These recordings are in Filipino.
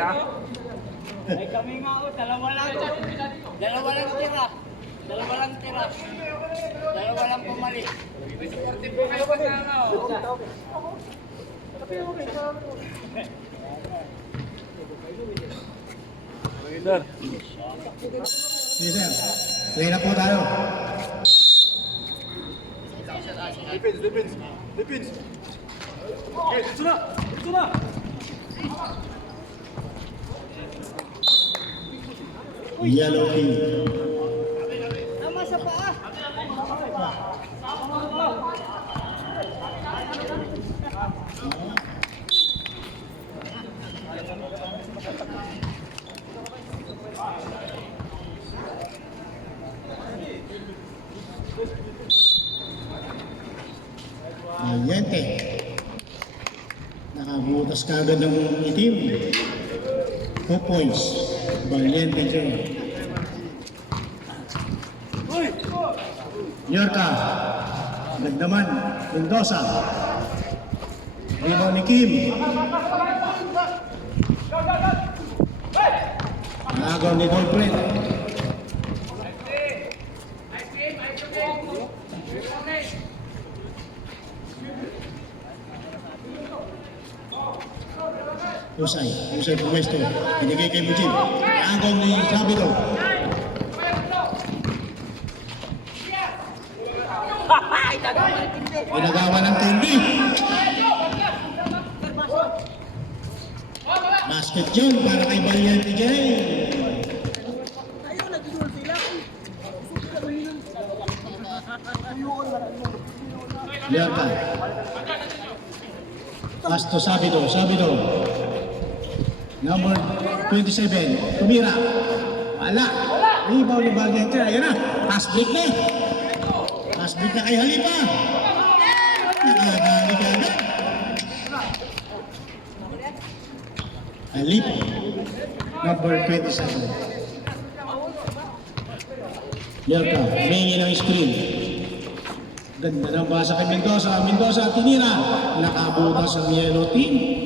Ay kami nga o, dalawa lang. Dalawa lang tira. Dalawa lang tira. Dalawa lang pumalik. Supportive po kayo pag Sir. Sige sir, play na po tayo. Depends. Okay, dito na. Yellow team. Tama sa paa. Valiente. Nakabutas ka agad ng itim. 2 points. Valiente dyan. Yorka. Agad naman. Mendoza. Rebound ni Kim. Nagaw ni Dolphin. Usay pumesto. Binigay kay Mujib. Nagaw ni Sabido. Pinagawa ng tindi. Basket yun para kay Valiente Jay. Liarka. Pass to Sabido. Number 27. Tumira. Wala. Rebound ni Valiente. Ayan na. Pass break na. Pass break na kay Halipa. Nakadali ka agad. Halip. Number 27. Liarka. Hingi ng screen. Ganda ng basa kay Mendoza. Mendoza tinira. Nakabutas ang yellow team.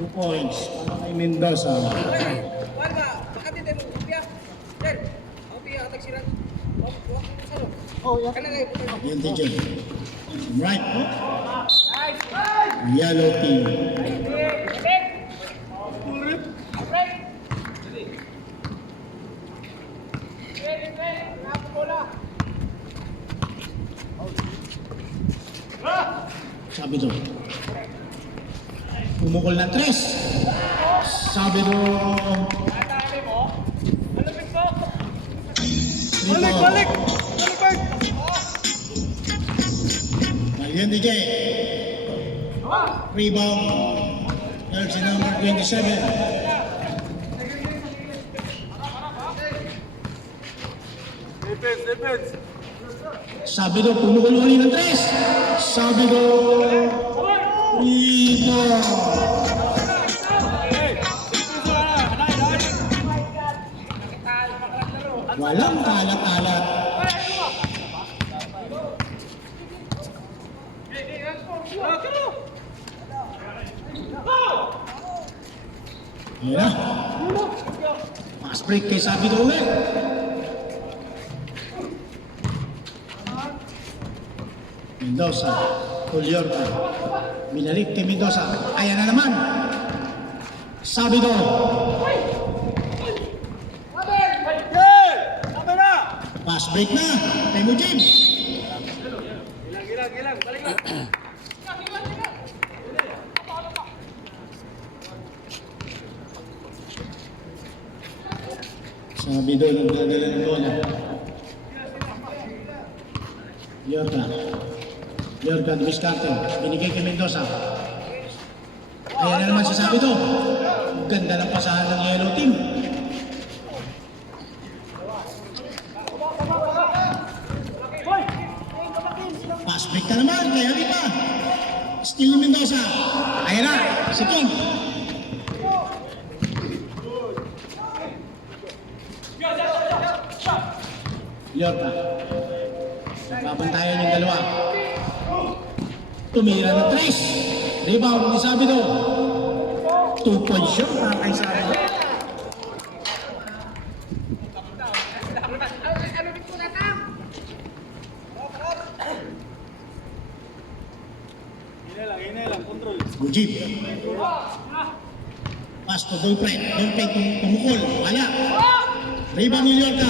2 points para kay Mendoza. Yan din dyan. Right. Yellow team. Sabido. Umukol ng 3. Sabido. Balik! Valiente Jay. Rebound. Jersey number 27. Depends. Sabido, pumukol uli ng 3. Sabido. Rebound. Walang kalat-kalat. Ayan na. Pass break kay Sabido ulit. Mendoza. Uliorca. Binalik kay Mendoza. Ayan na naman. Sabido. Pass break na. Kay Mujib. Gilang. Balik na. Sabido nagdadala ng bola. Liorca, Diviscarte. Binigay kay Mendoza. Ayan na naman si Sabido. Ganda ng pasahan ng yellow team. Pass break na naman kay Halipa. Steal ni Mendoza. Ayan na, si King. Liorca. Babantayan yung dalawa. Tumira ng 3. Rebound ni Sabido. 2-point shot para kay Sara. Hina lang, control. Mujib. Pass to Dolphin. Dolphin tumukol. Wala. Rebound ni Llorca.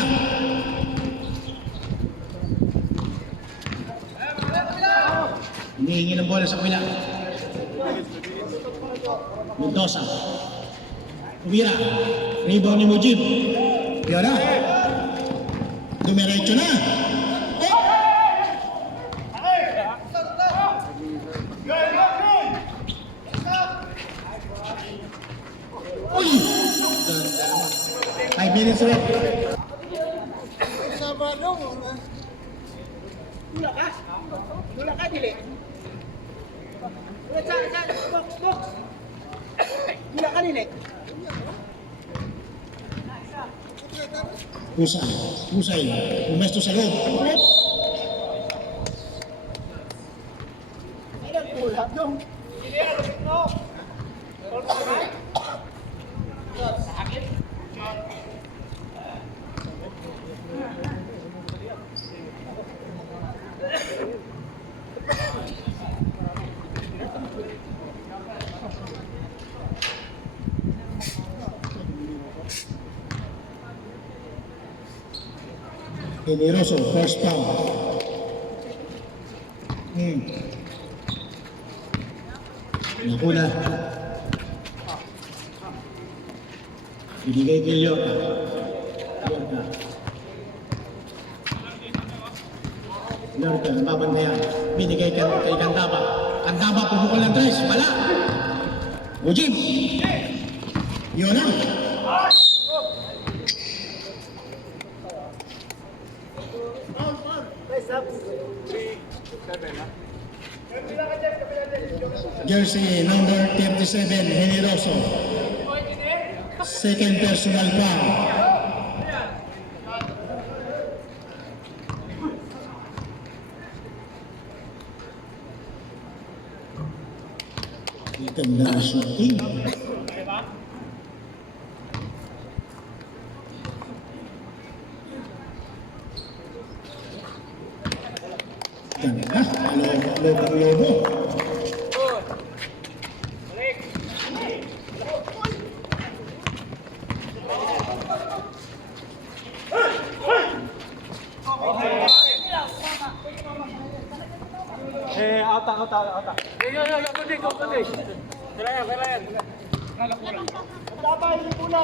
Hinihingi ng bola sa kabila. Mendoza. Umira. Rebound ni Mujib. Yun na. Dumiretso na. Uy! 5 minutes left. Dula ka, dili. Dula sa, box. Dula ka, dili. Pusay. Pumesto sa loob. Generoso, first foul. Nakuna. Binigay kay Llorca. Llorca, nababantayan. Binigay kay Candaba. Candaba, pumukol ng tres. Wala. Mujib. Yun na. Jersey number 37, Generoso. Second personal foul. Ganda na shooting. Ganda. Lobo. Ata. Yo, kundi. Kailangan. Dapat, hindi pula.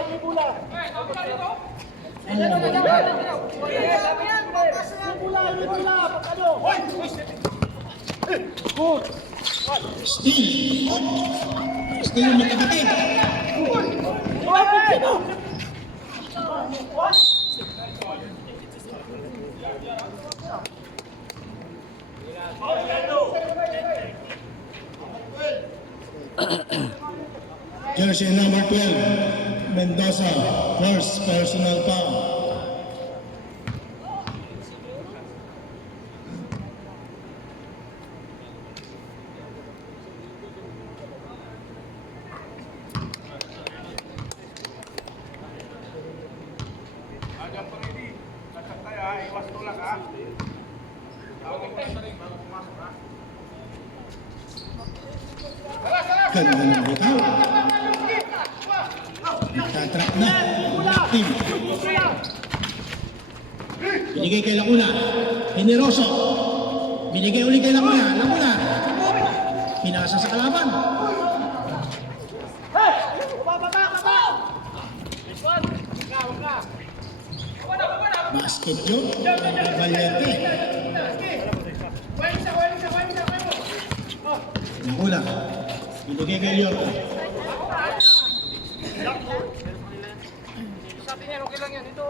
Steal yung magkapatid. Jersey number 12, Mendoza, first personal foul. Ganda ng bitaw. Nagtatrap na. Team. Binigay kay Lacuna. Generoso. Binigay uli kay Lacuna. Pinasa sa kalaban. Basket yun. Valente. Lacuna. Binigay kay Llorca. Sabi niya, okay lang yan. Ito.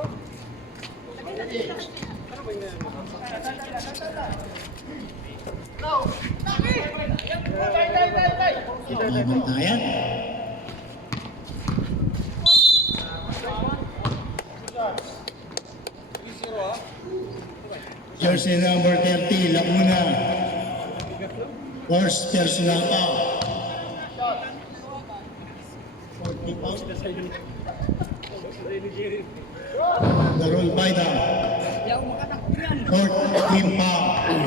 Babantayan. Jersey number 30, Lacuna. First personal foul. Darul Baida. Hindi ako makatakbo yan. Court team foul.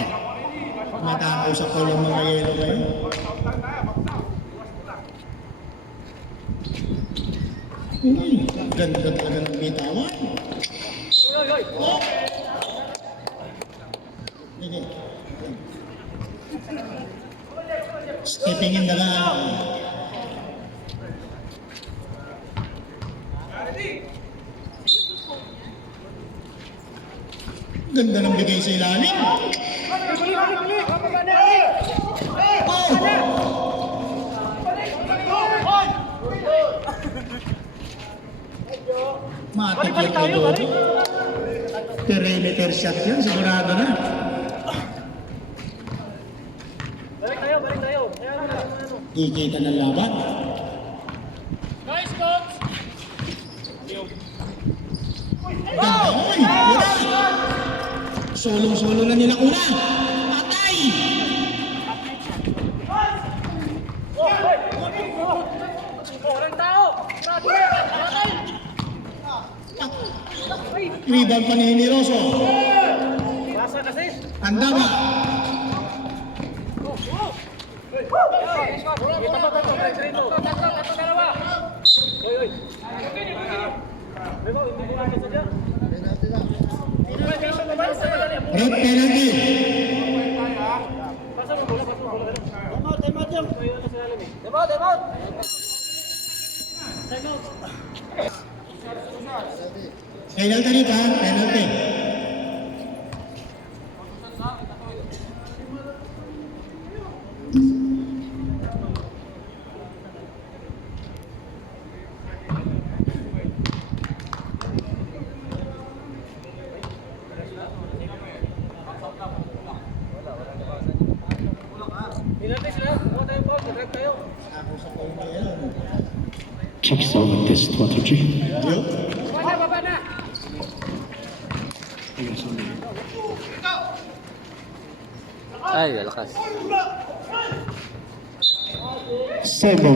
Matakaw sa kolong mga yelo ngayon. Ganda talaga ng bitawan. Sige. Stepping in na lang. Ganda ng bigay sa ilalim. Matik yung Idodo. Perimeter shot yun, sigurado na. Balik tayo. Kikita ng laban. Nice, coach! Ganda, oy! Wala! Sulong-sulo na nila una. Patay! Orang tao! Rebound pa ni Hiniroso. Basa kasi! Tanda ba? Oy! Bebo, hindi ko natin sadya. Red penalty. Pasa mo bola. Time out yan. May ano sa lalim eh. Penalty dito ha, penalty. Pinatay sila. Kuha tayo ball. Mag-drive tayo. Check sound test 1 2 3. Yo. Baba na! Ay, lakas. Sebo.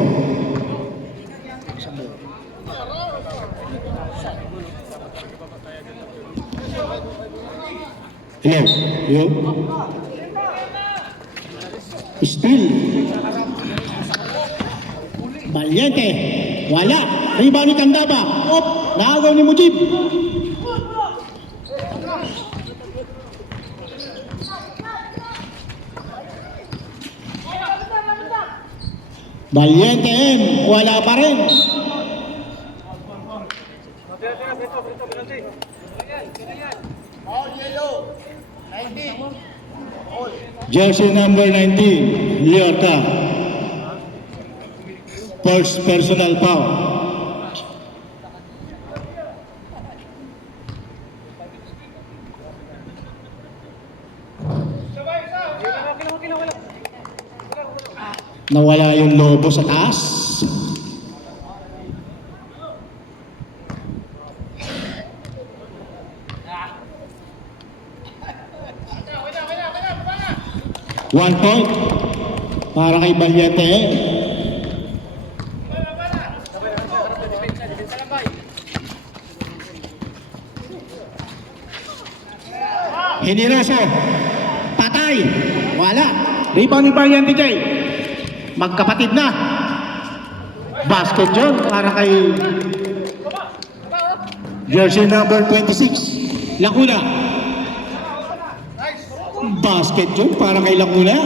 Hello. Yo. Still. Valiente. Wala. Rebound ni Candaba. Op. Naagaw ni Mujib. Valiente M. Wala pa rin. Tira, Brito, penalty. Jersey number 19. Liorta. First personal foul. Okay lang. Nawala yung lobo sa taas. One point para kay Valiente. Hiniroso. Patay. Wala. Rebound ni Valiente Jay. Magkapatid na. Basket yun para kay jersey number 26. Lacuna. Basket yun para kay Lacuna.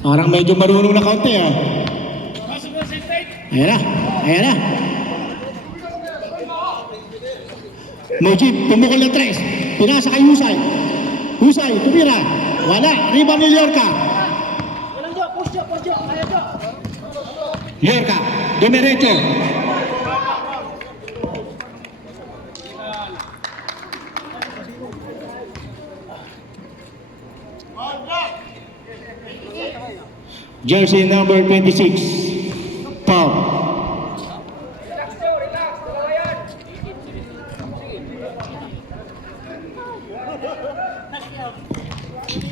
Parang medyo marunong na kaunti ah. Ayan na. Mujib, pumukol ng 3. Pinasa kay Husay, tumira. Wala, rebound ni Liorca. Liorca, dumiretso. Jersey number 26. Foul.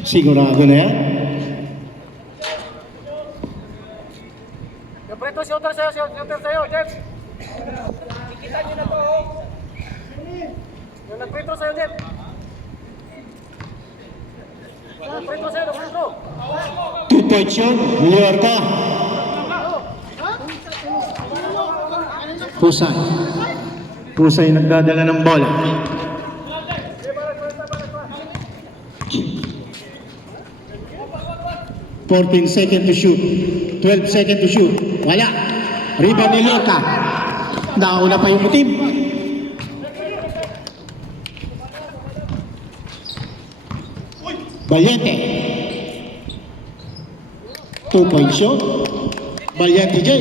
Sigurado na yan. Counter sa'yo, Jeff. Kikita nyo na to, oh. Yung nag-free throw sa'yo, Jeff. Nag-free throw sa'yo, nag-free throw. 2 points yun. Liorca. Pusay. Pusay nagdadala ng bola. 14 seconds to shoot. 12 seconds to shoot. Wala. Rebound ni Liorca. Nauna pa yung team. Valiente. 2 point shot. Valiente J.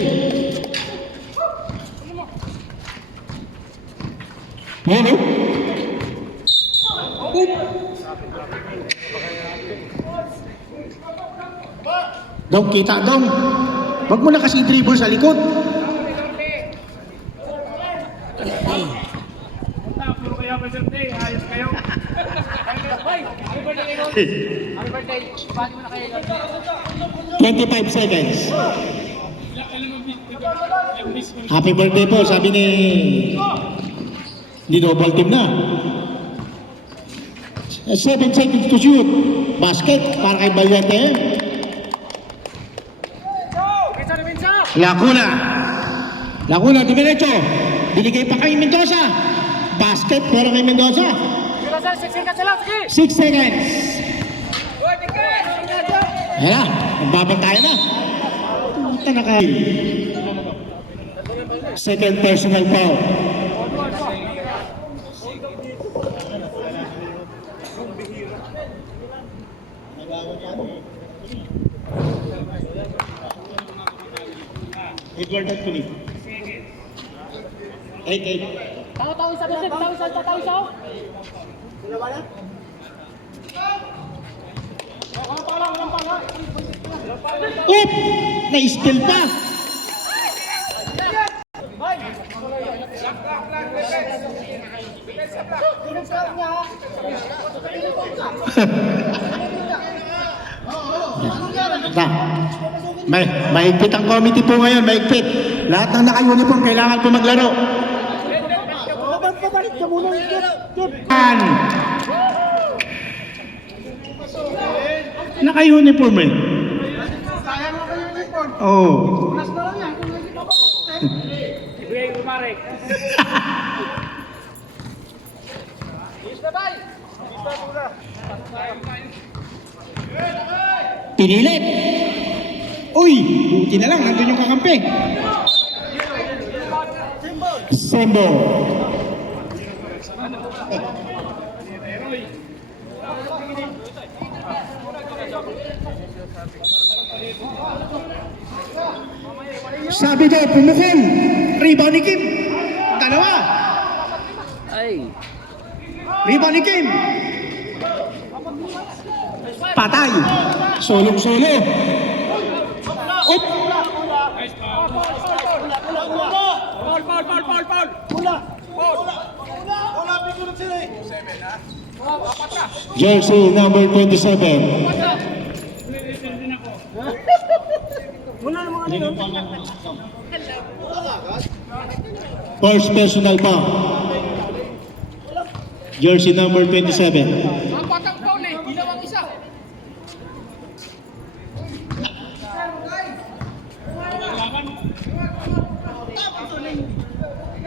Ano? Dong, kita dong. Wag mo na kasi dribble sa likod. Puro kayo, birthday. Ayos kayo. Happy birthday. Bati mo na kayo. 25 seconds. Happy birthday po, sabi ni double team na. 7 seconds to shoot. Basket para kay Valiente. Lacuna, dumiretso. Binigay pa kay Mendoza. Basket para kay Mendoza. 6 seconds. Ayan na, magbabantayan na. Punta na kayo. Second personal foul. Edward at Kunin. 8-8. Tahu isa. Oop! Na-spill pa! Mahigpit ang committee po ngayon, mahigpit. Lahat ng naka-uniform kailangan po maglaro. Naka-uniform eh. Sayang ako yung uniform. Oo. Punas na lang yan. Kung hindi pa po. Ibigay ko, Marek. Pinilit. Uy, buti na lang, nandun yung kakampi. Sembo. Sabi daw, pumukol. Rebound ni Kim. Dalawa. Ay. Rebound ni Kim. Patay. Solong-solo. Up. Jersey number 27. First personal foul. Jersey number 27. Patang foul eh. Ginawang isa.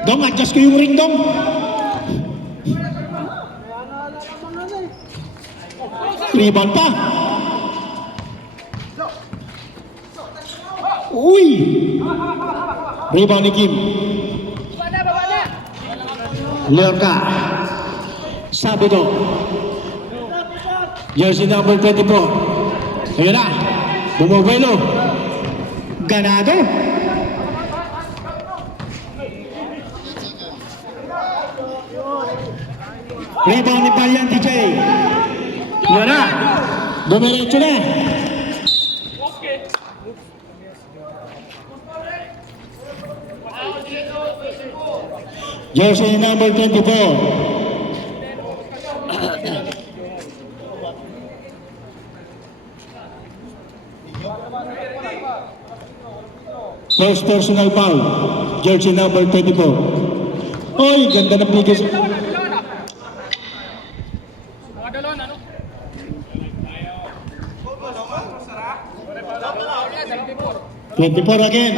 Dong, adjust ko yung ring, Dong. Rebound pa. Uy! Rebound ni Kim. Liorca. Sabido. Jersey number 24. Ayun na. Bumubuelo. Ganado. Rebound ni Valiente J. Yun na. Dumiretso na. Jersey number 24. First personal foul. Jersey number 24. Oy, ganda ng bigis. Dalawa na. Mga dalawa na, no? 24 again.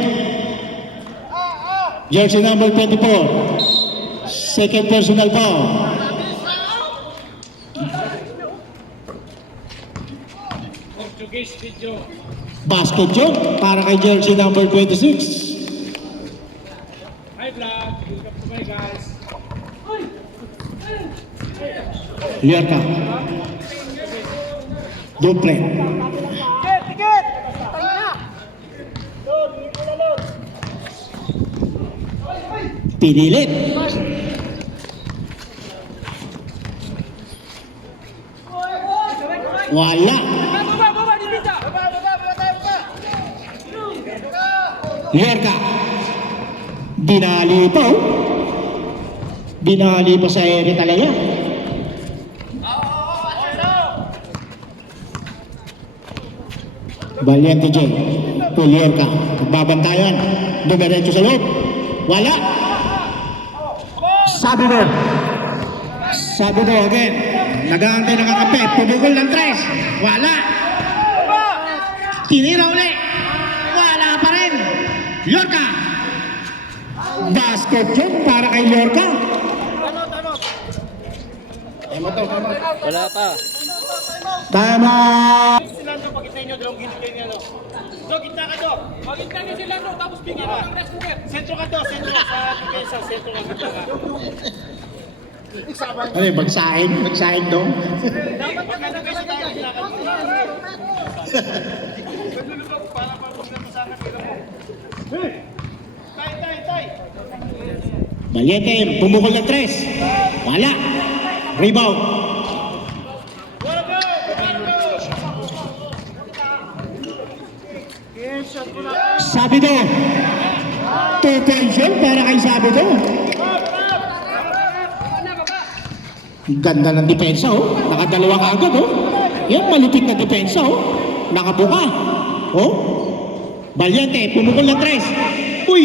Jersey number 24. Second personal foul. Portuguese video. Basket yun para kay jersey number 26. Hi vlog. Welcome to my guys. Lierka. Duple. Pinilit. Wala. Lierka. Binali pa. Binali pa sa ere talaga. Valiente J. Lierka. Babantayan. Dumiretso sa loob. Wala. Sabi mo. Sabi mo again. Nag-aantay ng kakampi. Pumugol ng 3. Wala. Tinira uli. Wala pa rin. Lierka. Basket yun para kay Lierka. Wala pa. Tama. Magitna niyo sila, no? Tapos bigyan mo ng rest cooker. Sentro ka sa depensa. Sentro ka. Ano yung bagsahin? Bagsahin daw? Dapat pag ano kayo sa tayo, para problema sa akin. Tay. Valiente, pumukol ng 3. Wala. Rebound. Sabi do. 2 points yun para kay Sabi do. Ganda ng depensa oh. Nakadalawa ka agad oh. Yan malupit na depensa oh. Nakabuka. Oh. Valiente, pumukol ng 3. Uy.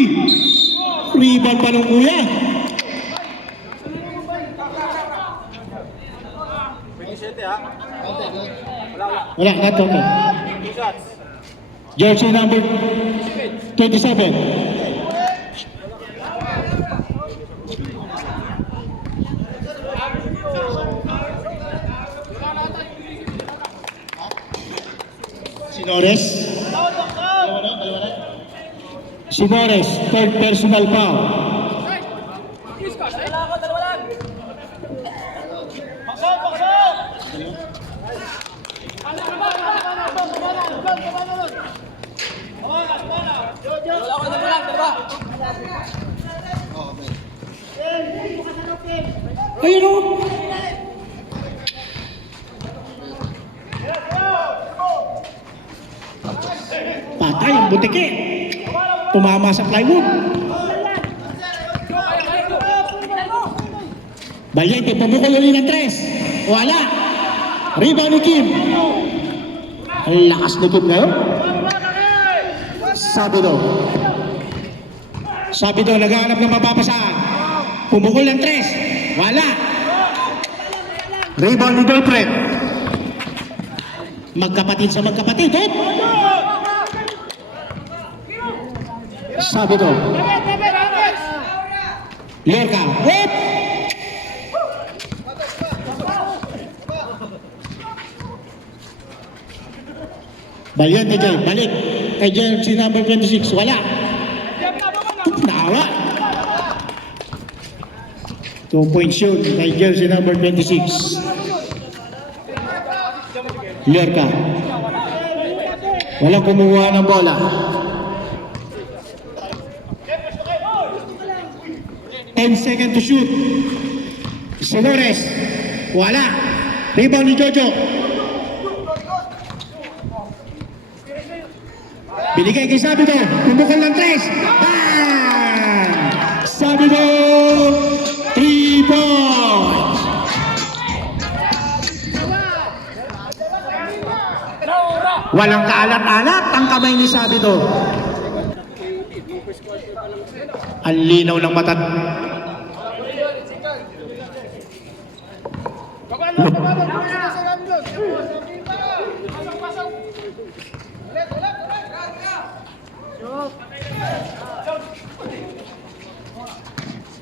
Rebound pa nung kuya. Wala, not okay. Jersey number 27. Sinores. Sinores, third personal foul. Ayun o. Patay ang butike. Tumama sa plywood. Valiente, pumukol ulit ng 3. Wala. Rebound ni Kim. Ang lakas ni Kim ngayon. Sabi do, naghahanap ng mapapasaan. Pumukol ng 3. Wala. Rebound ni Dolphin. Magkapatid sa magkapatid. Eh? Sabi do. Lierka. Eh? Valiente Jay, balik. Kay jersey number 26. Wala. Naawa. 2 points yun kay jersey number 26. Lierka. Walang kumuha ng bola. 10 seconds to shoot. Sonores. Wala. Rebound ni Jojo. Binigay kay Sabido. Pumukol ng 3. Bang! Sabido. 3 points. Walang kaalat-alat ang kamay ni Sabido. Ang linaw ng mata.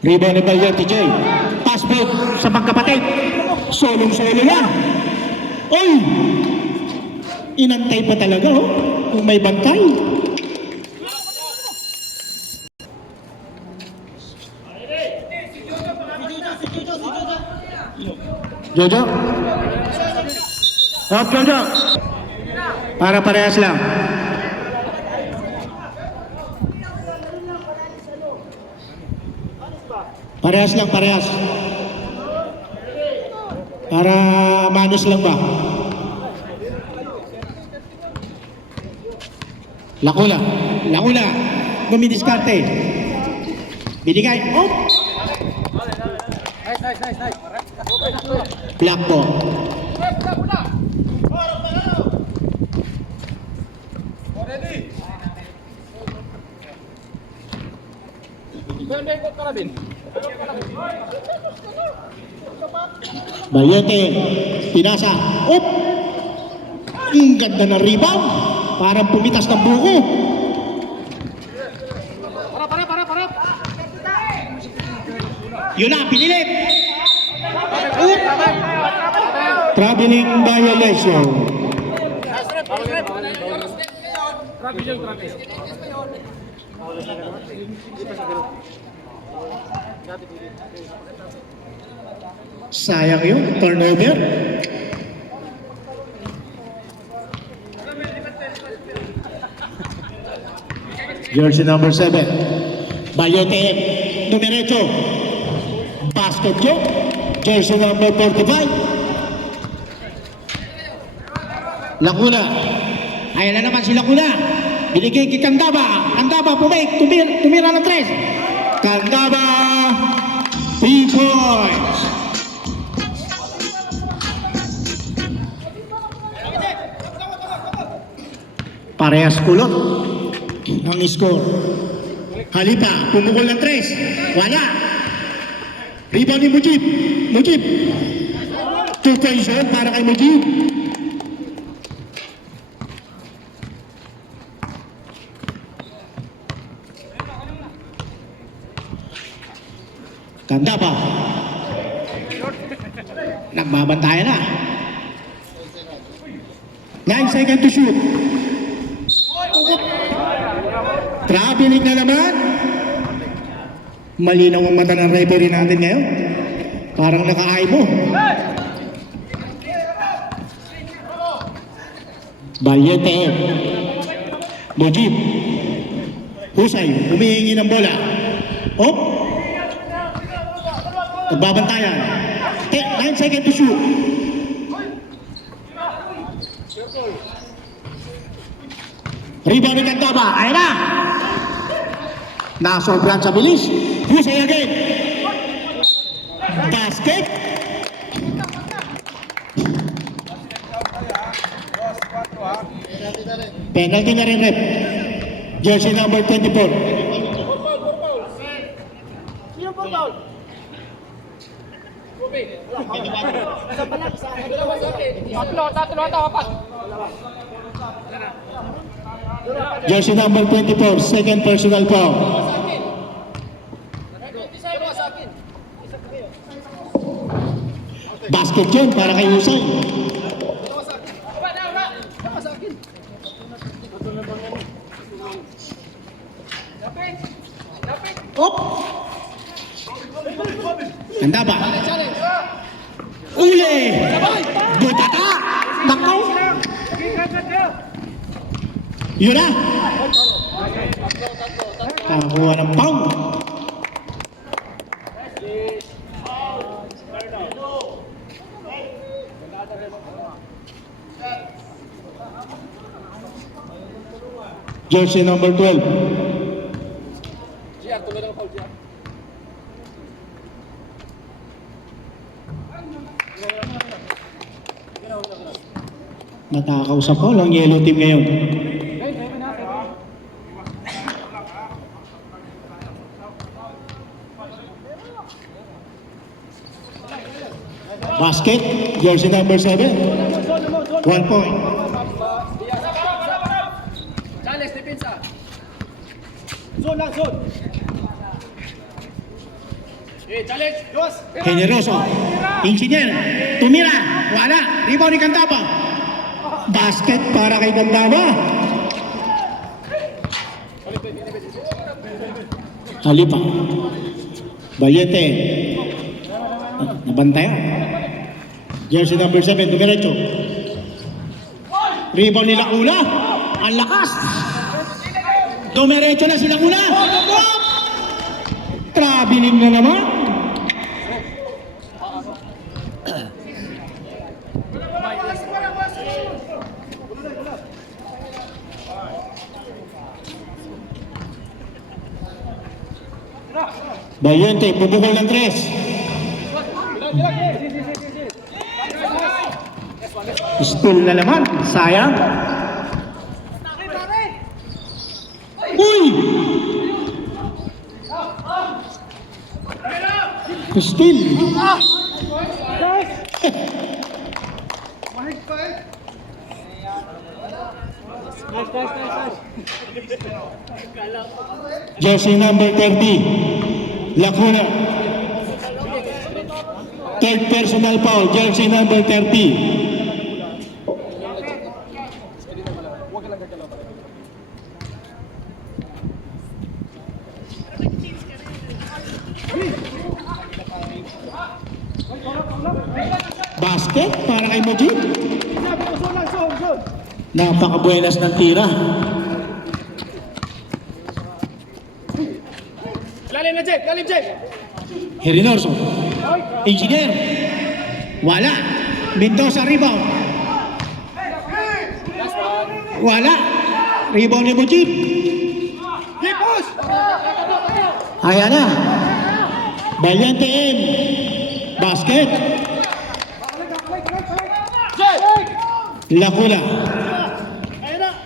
Rebound ni Balyer, TJ. Pass break sa pagkapatid. Solong-solo yan. Oy! Inantay pa talaga, oh. Kung may bantay. Jojo. Up, Jojo. Para parehas lang. Parehas lang, parehas. Para manos lang ba? Lakula. Lakula. Gumidiskarte. Binigay. Oh! Black po. Bayete, pinasa. Up! Ang ganda ng rebound. Parang pumitas ng buko. Yun na, pinilit. Up! Traveling violation. Sayang yung turnover. Jersey number 7. Bayote, numerecho. Basket yun. Jersey number 45. Lacuna. Ayan na naman si Lacuna. Binigay kay Candaba. Candaba tumira ng 3. Candaba. 3 points. Parehas kulot ang score. Halipa, pumukol ng 3. Wala. Rebound ni Mujib. Mujib. 2-point zone para kay Mujib. Ganda pa. Nagbabantayan na. 9 seconds to shoot. Traveling na naman. Malinaw ang mata ng referee natin ngayon. Parang naka-eye mo. Balyete. Mujib. Husay. Humihingi ng bola. Oh. Nagbabantayan. 9 seconds to shoot. Rebound ni Candaba. Ayan na. Nasobran sa bilis. Husay again. Basket. Penalty na rin, rep. Jersey number 24. Jersey number 24, second personal foul. Basket yun para kay Husay. Op! Handa ba? Uli! Butata! Nakaw! Yun na! Kakuha ng pound. Jersey number 12. Nakakausap ko lang yellow team ngayon. Basket, jersey number 7. 1 point. Challenge, depensa. Zone lang, zone. Challenge. Dos. Generoso. Engineer. Tumira. Wala. Rebound ni Candaba. Basket para kay Candaba. Halipa. Valiente. Nabantaya. Jersey number 7. Dumiretso. Rebound ni Lacuna. Ang lakas. Dumiretso na si Lacuna. Traveling na naman. Valiente, pupukol ng 3. Stool na naman, sayang. Uy! Steal. Jersey number 30, Lacuna. Third personal foul, jersey number 30. Basket para kay Mujib. Napakabuenas ng tira. Lalim na, Jake. Lalim, Jake. Herinorso. Engineer. Wala. Mendoza rebound. Wala. Rebound ni Mujib. Keep push. Ayan na. Valiente in. Basket. Jake. Lacuna.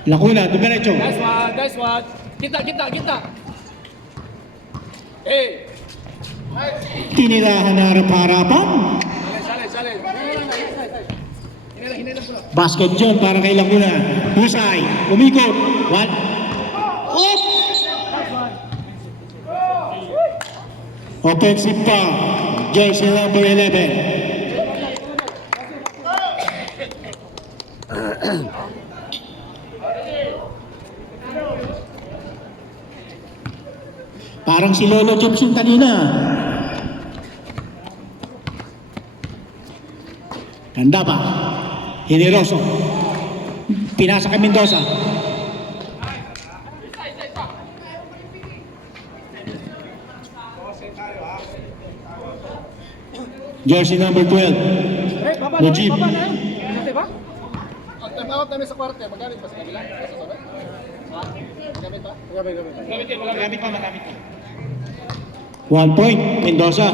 Lacuna, dumiretso. Nice one. Kita. Hey. Tinirahan na harap-harapan. Challenge. Basket John para kay Lacuna. Husay. Umikot. What? Oop! Offensive foul. Jersey number 11. Parang si Lolo Jobson kanina. Ganda ba? Generoso. Pinasa kay Mendoza. Jersey number 12. Mujib. Time out namin sa kwarte. Magamit pa sa kabila. Magamit pa? Magamit pa. 1 point, Mendoza.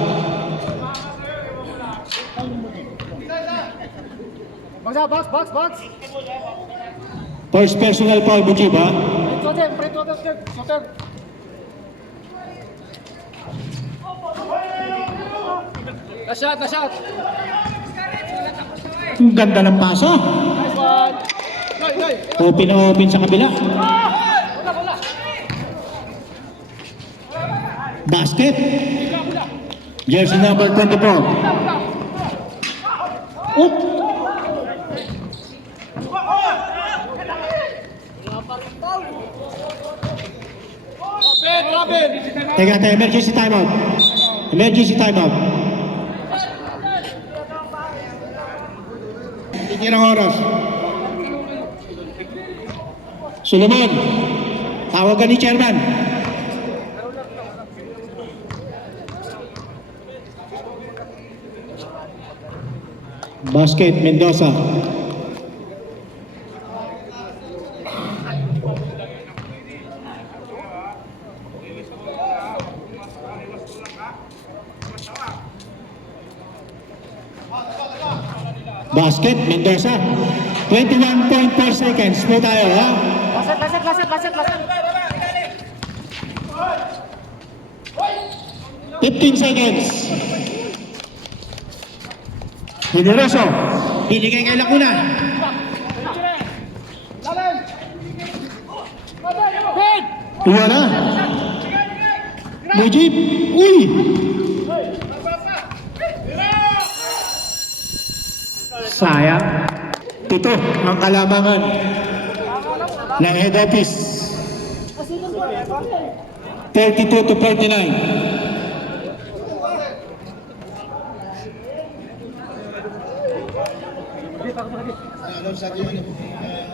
Box. First personal foul, Mujib, ha? Shooter. The shot. Ang ganda ng pasa. Nice one. Noy. Open na open sa kabila. Bola. Basket. Jersey number 24. Oop! Robin. Teka, emergency timeout. Titirang oras. Solomon, tawagan ni chairman. Basket, Mendoza. Basket, Mendoza. 21.4 seconds po tayo, ha? Baset. 15 seconds. Generoso. Binigay kay Lacuna. Wala. Mujib. Uy! Sayang. Ito ang kalamangan ng head office. 32 to 49.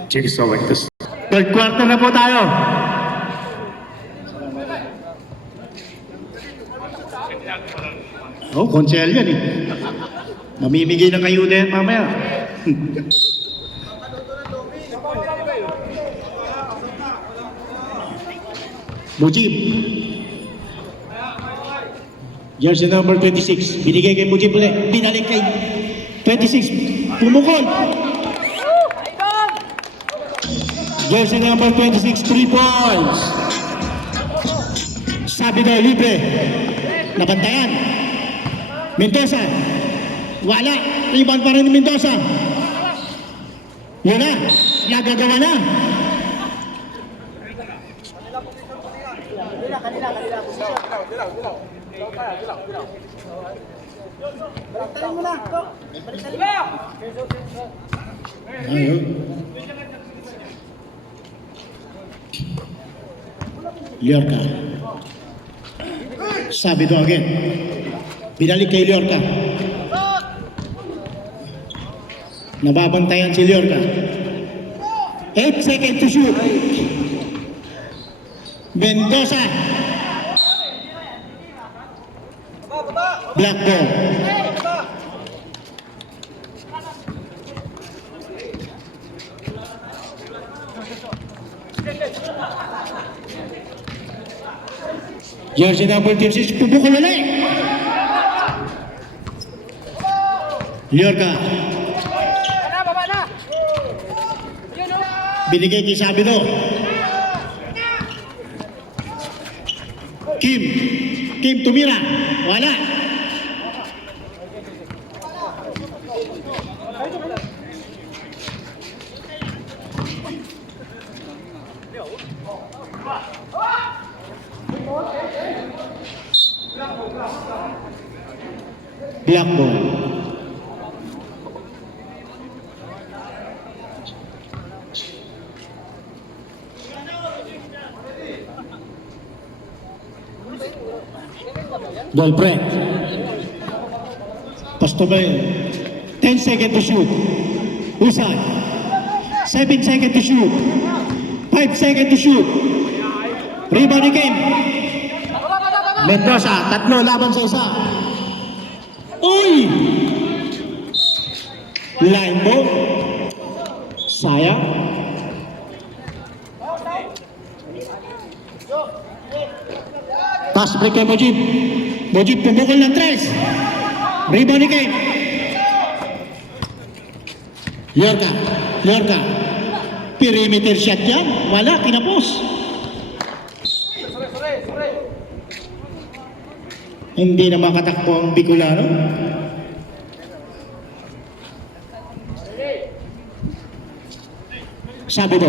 Jigsaw like this. Third quarter na po tayo. Oh, konsel yan eh. Mamimigay ng ayuda yan mamaya. Mujib. Jersey number 26. Binigay kay Mujib ulit. Binalik kay 26. Pumukol. Jersey number 26. 3 points. Sabi daw libre. Nabantayan. Mendoza. Wala. Rebound pa rin ni Mendoza. Yun na. Nagagawa na. Ayun. Liorca. Sabi do again. Binalik kay Liorca. Nababantayan si Liorca. 8 seconds to shoot. Mendoza. Black ball. Jersey number 36, pumukul ulit. Liorca. Binigay kay Sabido. Kim tumira. Wala. Black ball. Ball break. Pastobel. 10 seconds to shoot. Usay. 7 seconds to shoot. 5 seconds to shoot. Rebound again. Mendoza. Tatlo laban sa isa. Uy! Line ball. Sayang. Pass break kay Mujib. Mujib pumukol ng 3. Rebound again. Liorca. Perimeter shot yan. Wala, kinapos. Hindi na makatakbo ang Bicolano. Sabi do.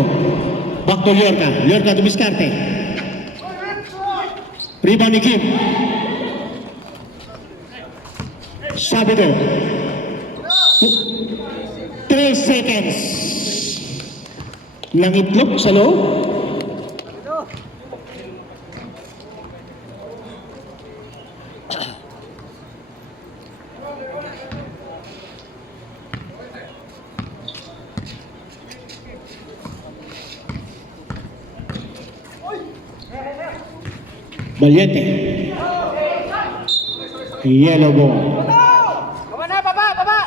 Back to Liorca. Liorca dumiskarte. Rebound ni Kim. Sabi do. 3 seconds. Nangitlog sa loob. Valiente. Yellow ball. Baba!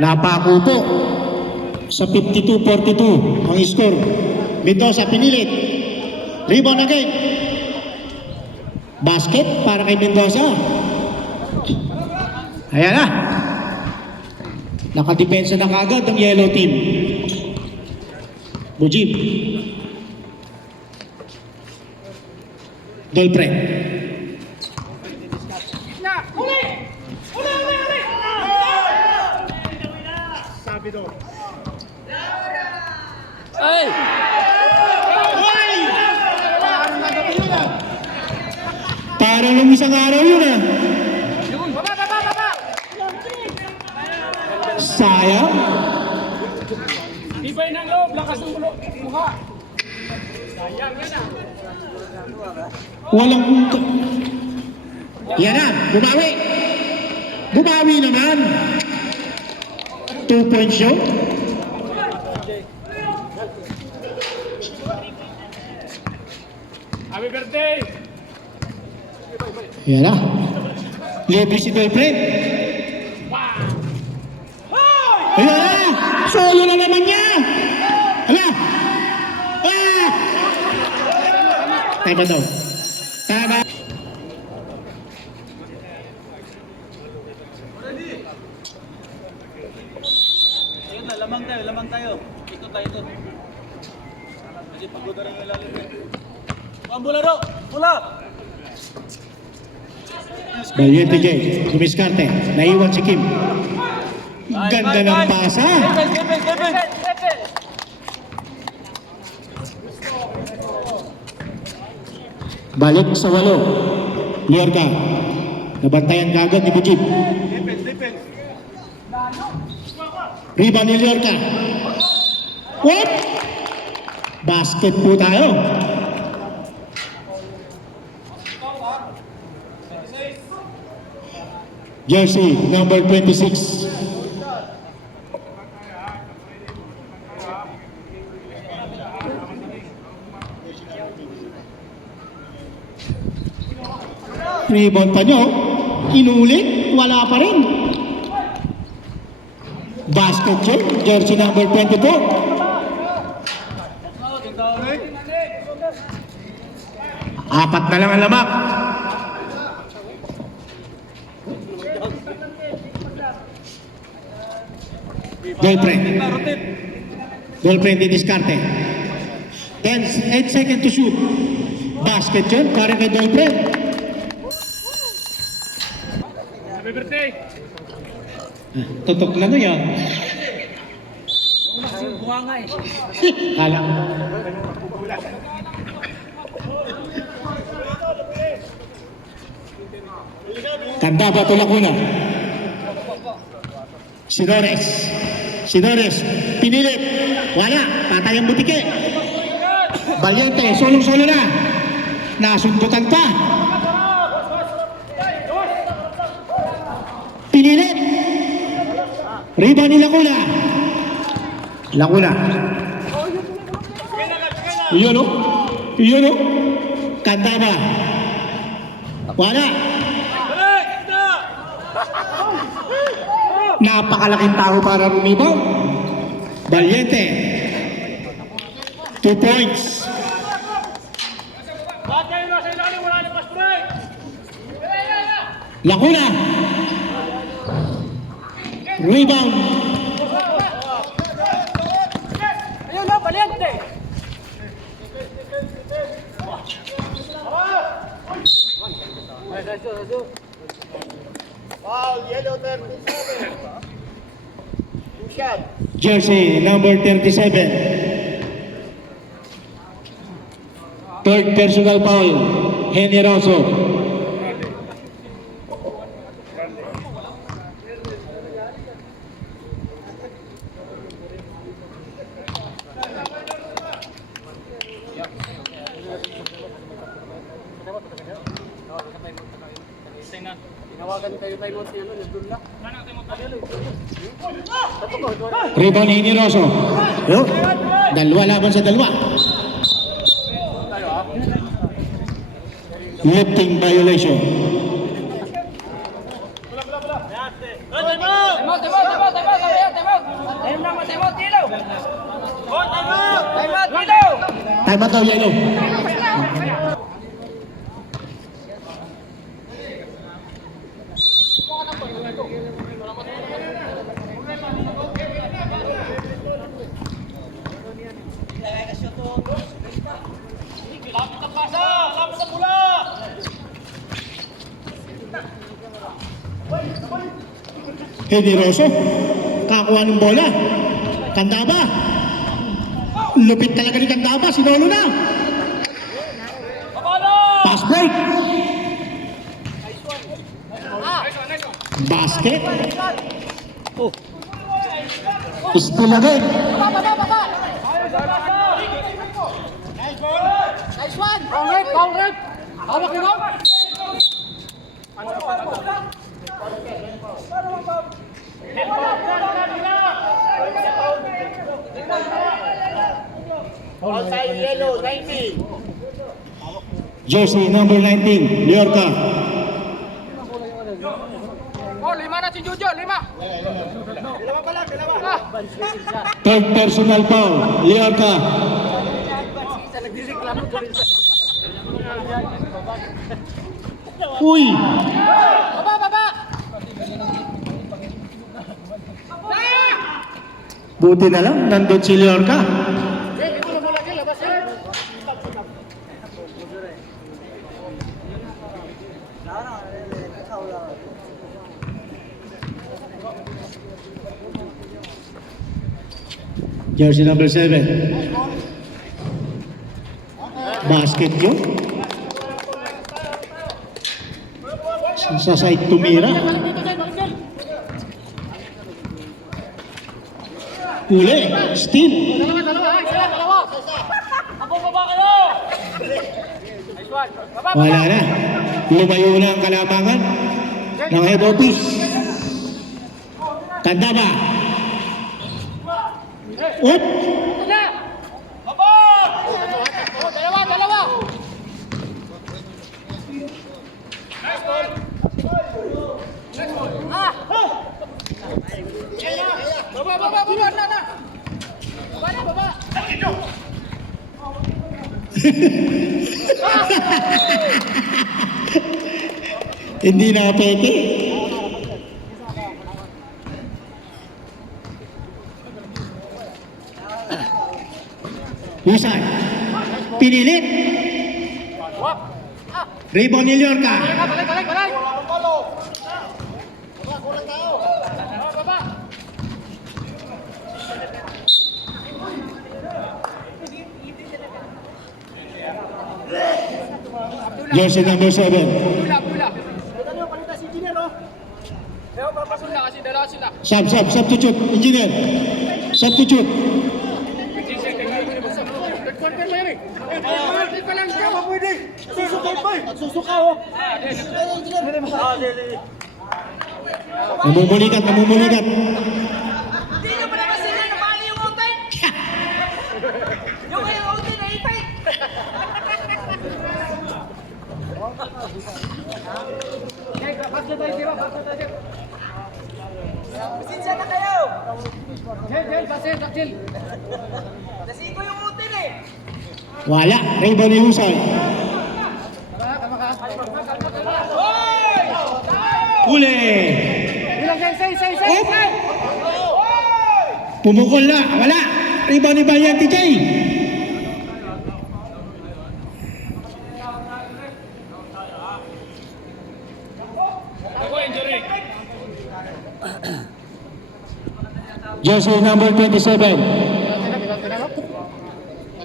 Napako po sa 52-42 ang score. Mendoza pinilit. Rebound again. Basket para kay Mendoza. Ayan na. Nakadepensa na kaagad ang yellow team. Mujib. Dolpre. Ay! Parang nung isang araw yun ah. Sayang. Tibay ng loob, lakas ng mukha. Walang... Yan na, bumawi. Bumawi naman. 2 points yun. Happy birthday! Yan na. Libre si Dolpre. Ayan na! Solo na naman niya! Hala! Ah! Tama daw. Tama. Ayun na, lamang tayo. Ikot tayo doon. Kasi pagoda rin yung ilalim eh. Pambularo! Pula! Valiente J. Dumiskarte. Naiwan si Kim. Ganda ng pasa. Balik sa 8. Liorca. Nabantayan kagad ni Bujib. Rebound ni Liorca. What? Basket po tayo. Jersey number 26. Rebound pa nyo. Inulit. Wala pa rin. Basket yun. Jersey number 24. Apat na lang ang lamak. Dolpre. Dolpre hindi diskarte. 8 seconds to shoot. Basket yun. Para kay Dolpre. Happy birthday! Tutok na no yan. Bunga nga eh. Kala. Tanda ba ito Lacuna? Sidores. Sidores. Pinilit. Wala. Patay ang butike. Valiente. Solong-solo na. Nasundutan pa. Pinilit. Rebound ni Lacuna. Lacuna. Iyon o. Iyon o. Kanda ba? Wala. Napakalaking tao para rumibaw. Valiente. 2 points. Lahat kayo nasa ilalim, wala na fast break! Lacuna. Rebound. Ayun na, Valiente! Jersey number 37. Third personal foul. Henry Rosso. Tinawagan kayo tayo mo siya, nandun na. Rebound ni Henry Rosso. Yo. Dalawa laban sa dalawa. Lifting violation. Time out daw, yellow. Lapit na pasa! Lapit na pula! Generoso. Kakuha ng bola. Candaba. Lupit talaga ni Candaba. Sinolo na. Pass break. Basket. Still again. Nice one! Foul rep! Hawak yun, oh! Outside yellow, 90. Jersey number 19, Liorca. Oh, 5 na si Jojo, 5! Third personal foul, Liorca. Uy! Baba! Buti na lang, nandun si Liorca. Jersey number 7. Basket yun. Sa side tumira. Uli, steal. Dalawa! Ako baba kayo! Nice one! Baba! Wala na. Lumayo na ang kalamangan ng head office. Candaba. Up! Na! Baba! Oh, dalawa! Ah! Baba! Na! Baba! Hindi na peke. Husan. Pinilit. Rebound ni Liorca. Balik! Baba! Jersey number 7. Pula! Papasula kasi dalawa sila. Substitute. Engineer. Substitute. Third quarter mo yan eh. Third pa lang siya. Pwede. Namumulikat. Hindi nyo pa naman sila namali yung outside. Yung kayo outside na ipay. Pasensya na kayo. Jel. Nasigo yung outside eh. Wala. Rebound ni Husan. Uli. Say! Pumukol na. Wala. Rebound ni Valiente J. Jersey number 27.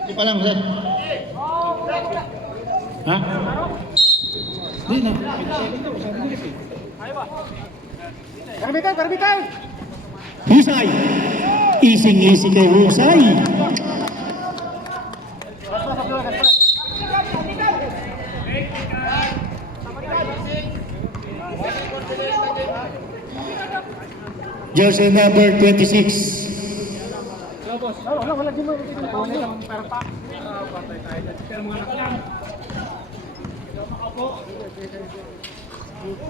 Di pa lang, sir. Ha? Di na. Karbitan! Husay. Easy kay Husay. Jersey number 26.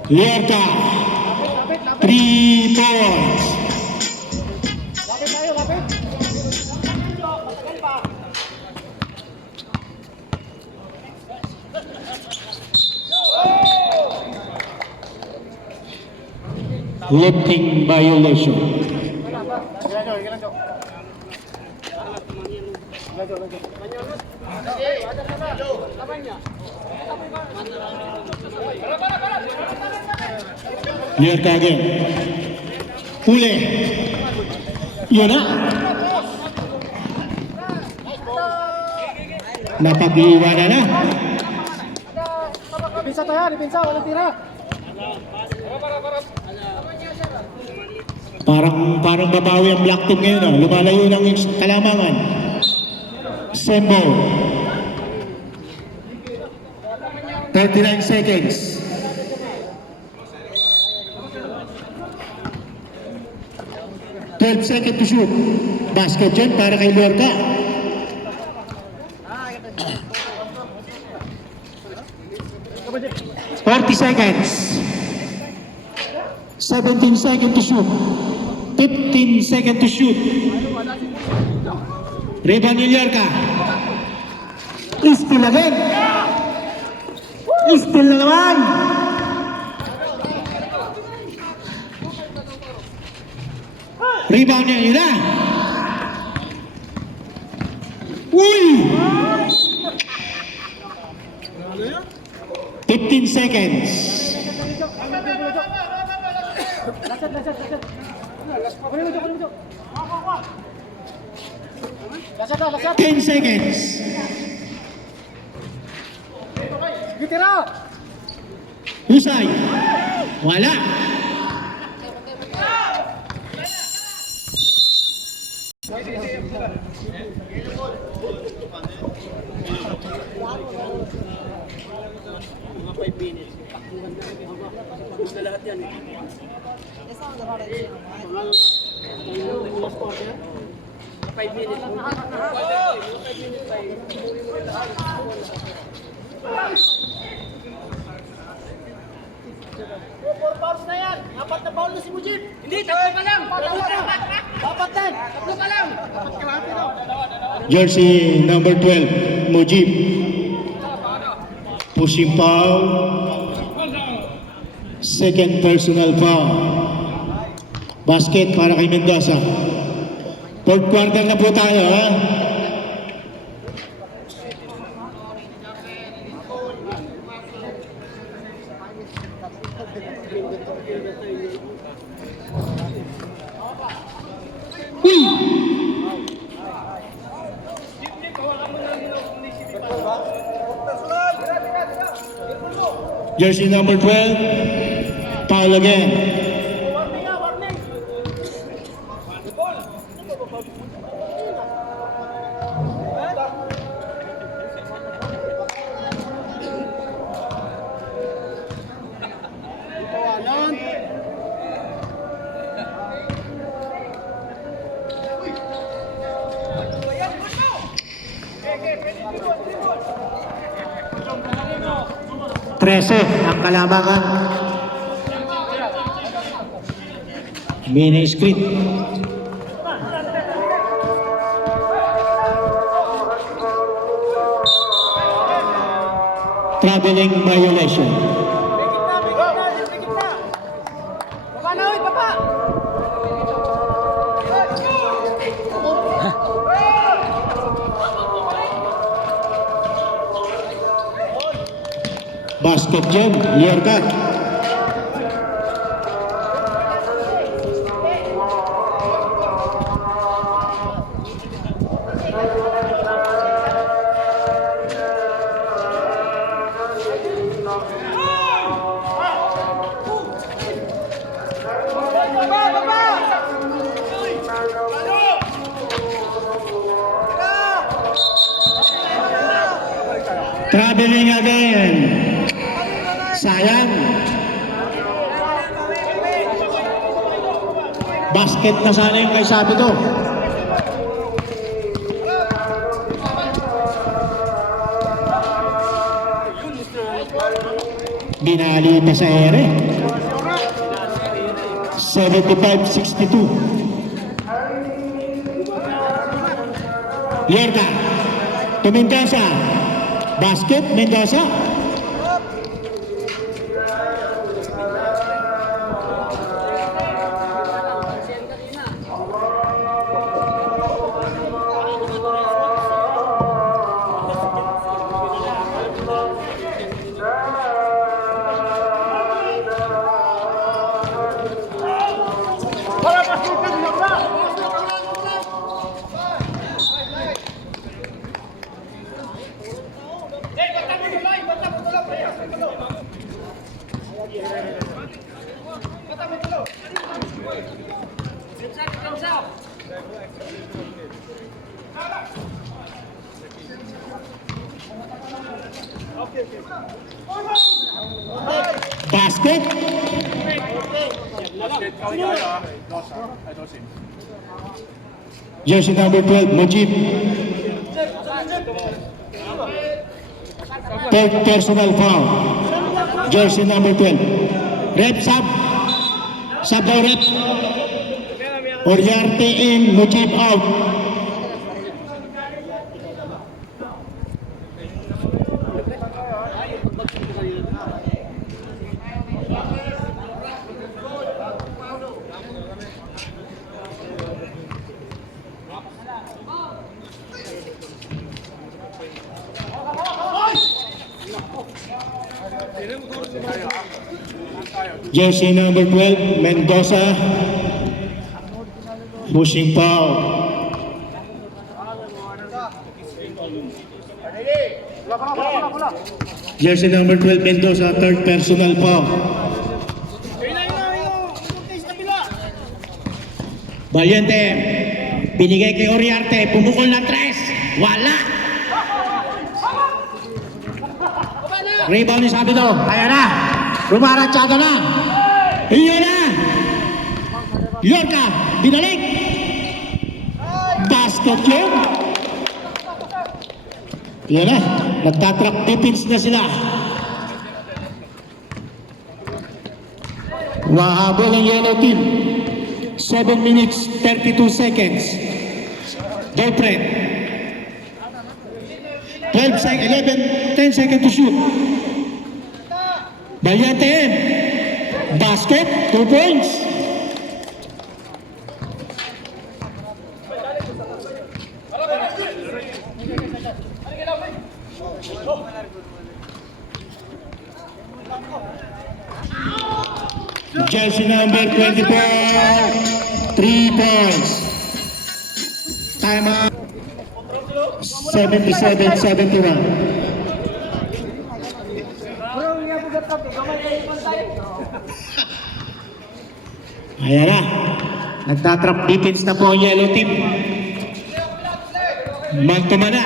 Liorca. 3 points. Lifting violation. Liorca again. Huli. Yun na. Napag-iwanan na. Depensa tayo, depensa, walang tira. Parang babawi ang black team ngayon. Oh. Lumalayo ng kalamangan. Sembo. 39 seconds. Seconds to shoot. Basket dyan para kay Lorca. $40. 17 seconds to shoot. 15 seconds to shoot. Rebound ni Lorca. Steal again. Steal na naman. Rebound niya, yun na. Uy! 15 seconds. Lasat. 10 seconds. Gitira. Husay. Wala. Hindi, tatlo pa lang. Dapat din. Tatlo pa lang. Jersey number 12, Mujib. Pushing foul. Second personal foul. Basket para kay Mendoza. Fourth quarter na po tayo, ha? Uy! Jersey number 12, foul again. Trese ang kalamangan. Mini screen. Traveling violation. Baba na, uy, baba! Basket dyan, Lorca. Baba, baba! Traveling again. Sayang. Basket na sana yung kay sabi to. Binali pa sa ere. 75-62. Lorca. To Mendoza. Basket, Mendoza. Basket. Jersey number 12, Mujib. Third personal foul. Jersey number 12. Rep sub. Sub daw rep. Oriarte in, Mujib out. Jersey number 12, Mendoza. Pushing foul. Jersey number 12, Mendoza, third personal foul. Valiente, binigay kay Oriarte, pumukol ng tres. Wala. Rebound ni Sabido. Kaya na. Rumarantsada na. Iyon na. Yorka, binalik. Basket yun. Yan na. Nagtatrap defense na sila. Wahabol ang yellow team. 7 minutes, 32 seconds. Dolphin. 12 seconds, 11, 10 seconds to shoot. Valiente. Basket, 2 points. Jersey number 24, 3 points. Time out. 77-71. Ayan na. Nagtatrap defense na po ang yellow team. Magtuma na.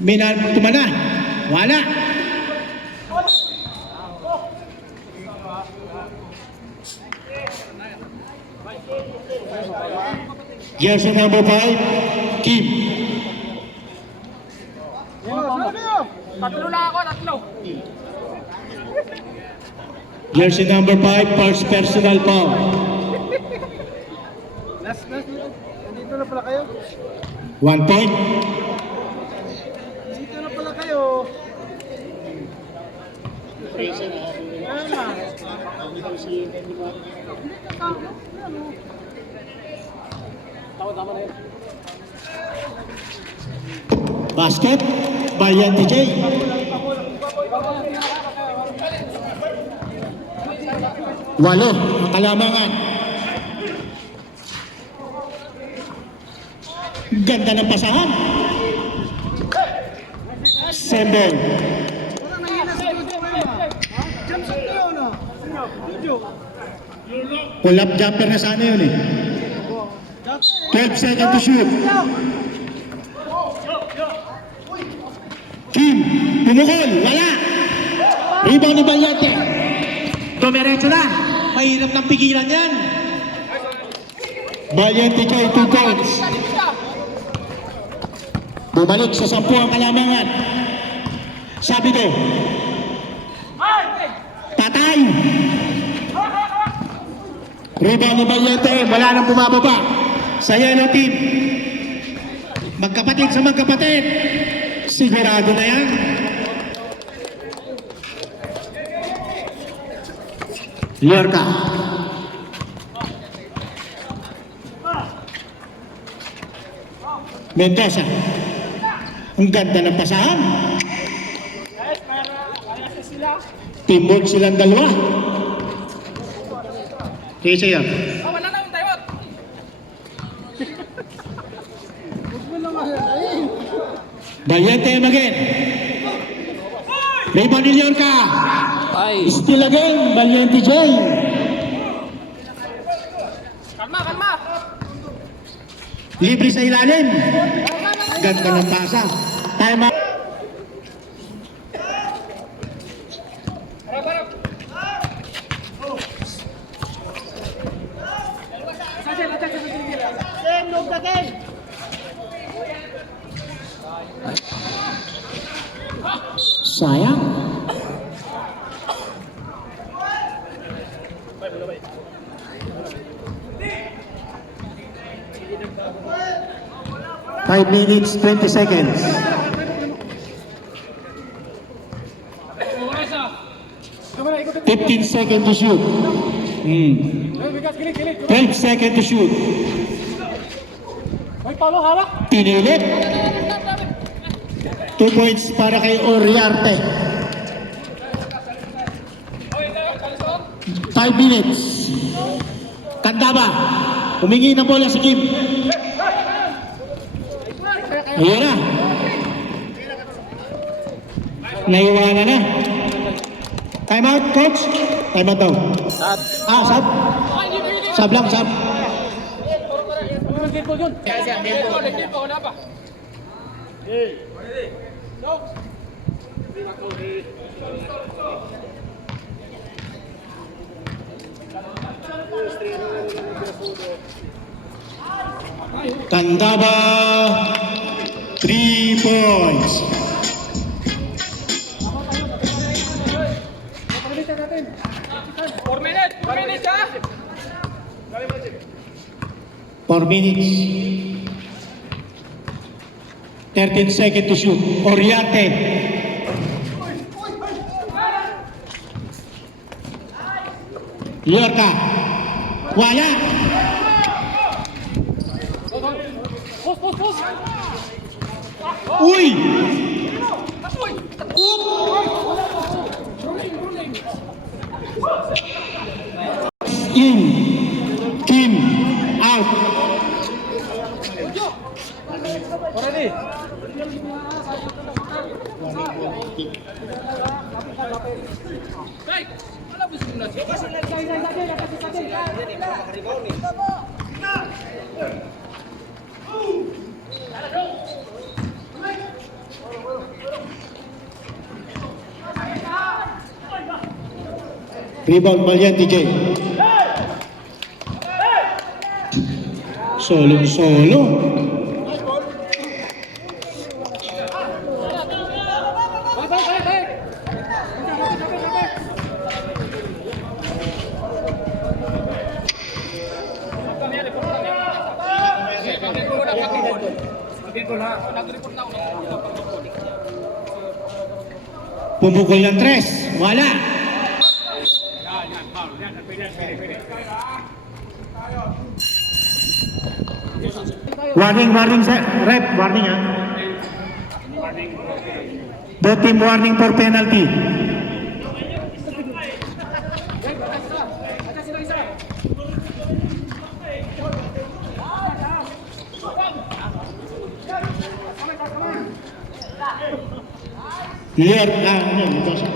Minagtuma na. Wala. Jersey number 5, Kim. Tatlo na ako, tatlo. Jersey number 5, first personal foul. Last. Nandito na pala kayo. 1 point. Nandito na pala kayo. Basket, Valiente J. Walo, ang kalamangan. Ganda ng pasahan. Sembel. Parang nahina sa studio ngayon ah. Jump shot kayo no? Studio. Pull-up jumper na sana yun eh. 12 seconds to shoot. Kim, pumukol, wala. Rebound ni Valiente. Dumiretso na. Mahirap ng pigilan yan. Valiente kay 2 points. Bumalik sa 10 ang kalamangan. Sabi ko, patay. Rebound ni Valiente, wala nang bumababa sa yellow team. Magkapatid sa magkapatid. Sigurado na yan. Yorka. Mendoza. Ang ganda ng pasahan. Teamwork silang dalawa. Kaya siya. Wala Valiente again. Raymond Illorca. Ay. Still again, Valiente J. Kalma. Libre sa ilalim. Ganda ng pasa. Time out. Sayang. Five minutes, 20 seconds. Oras ah. 15 seconds to shoot. 12 seconds to shoot. May palo hawak. Pinilit. 2 points para kay Oriarte. 5 minutes. Tanda ba? Humingi na bola si Kim. Ayan na. Naiwanan na. Time out, coach. Time out daw. Sub. Sub lang, sub. Wala pa. Tanda ba? 3 points. Four minutes ha. 4 minutes. 13 seconds to shoot. Oriente. Lorca. Wala. Post. Uy! In. Kim. Out. Already. Rebound Valiente J. Solo. Pumukol ng 3. Wala. Warning, sir. Rep, warning ha. Both team warning for penalty. Clear. Ito siya.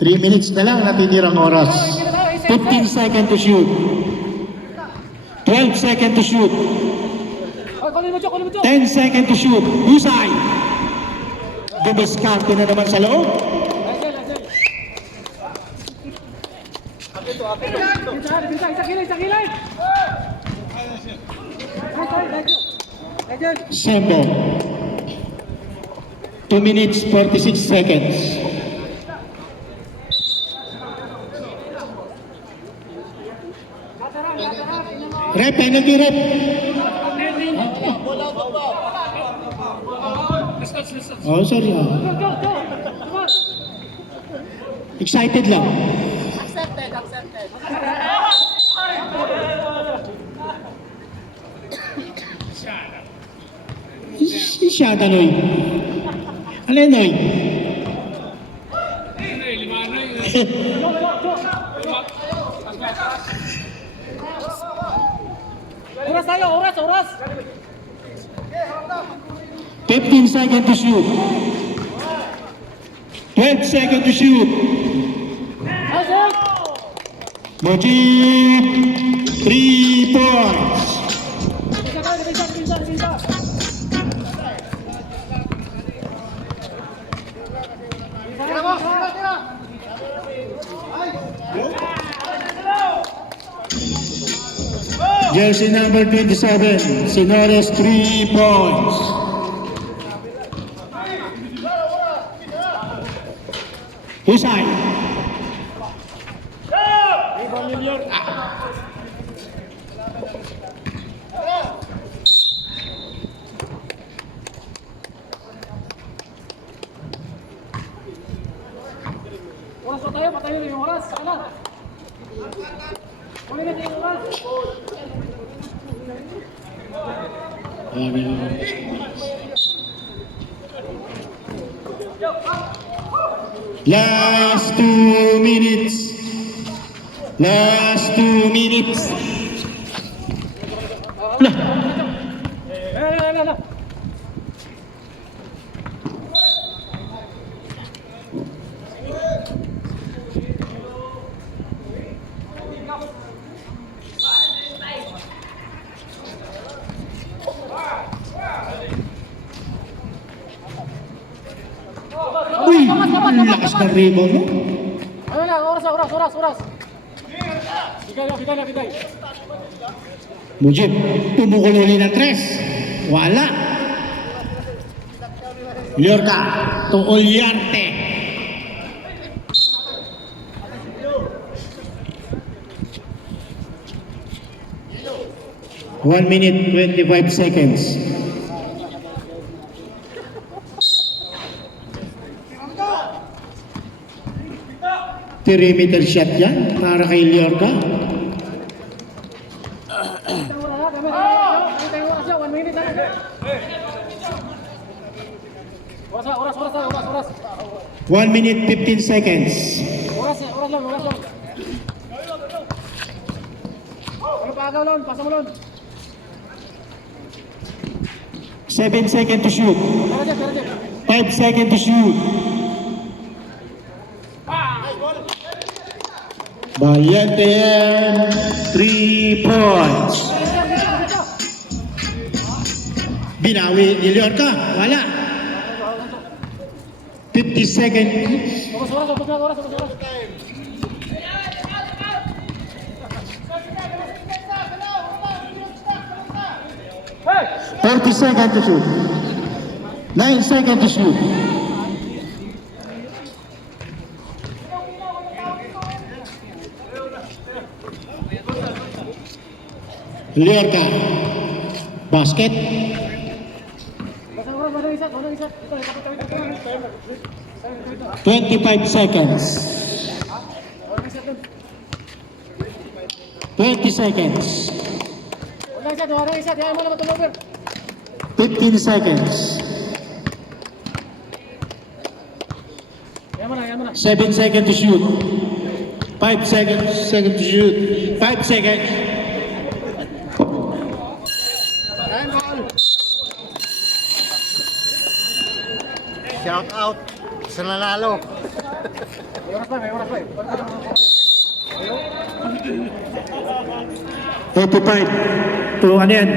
Three minutes na lang natitirang oras. 15 seconds to shoot. 12 seconds to shoot. 10 seconds to shoot. Husay. Dumiskarte na naman sa loob. Sembo. 2 minutes 46 seconds. Rep, penalty rep. Oh, sorry. Excited lang. Accepted. Siya, Noy. Ano yun, Noy? Limanay. Oras tayo, oras, oras. 15 seconds to shoot. 12 seconds to shoot. Asok! Mojib, 3 points. Isa tayo, isa. Tira mo, tira. Jersey number 27, Sinores, 3 points. Husay. Oras na tayo, patayo na yung oras. Sana. Uli na yung oras. Last 2 minutes. Last 2 minutes. Lah. Ala. Uy, ang lakas ng rebound, no? Ano na, oras. Bigay. Mujib, tumukol uli ng 3. Wala. Liorca, to Ollante. One minute, 25 seconds. Perimeter shot yan para kay Liorca. Oras ya, 1 minute na. Oras. 1 minute, 15 seconds. Oras lang. Ano pa agaw lon? Pasa mo lon. 7 seconds to shoot. Tara dyan. 5 seconds to shoot. Valiente, 3 points. Binawi ni Liorca. Wala. 50 seconds. Oras. 30 seconds to shoot. 9 seconds to shoot. Liorca. Basket. Oras, isa. 25 seconds. 20 seconds. Wala isa. Diyan mo naman tumover. 15 seconds. Yan mo na. 7 seconds to shoot. 5 seconds to shoot. 5 seconds. Shout out sa nanalo. May oras pa. 85. To ano yan?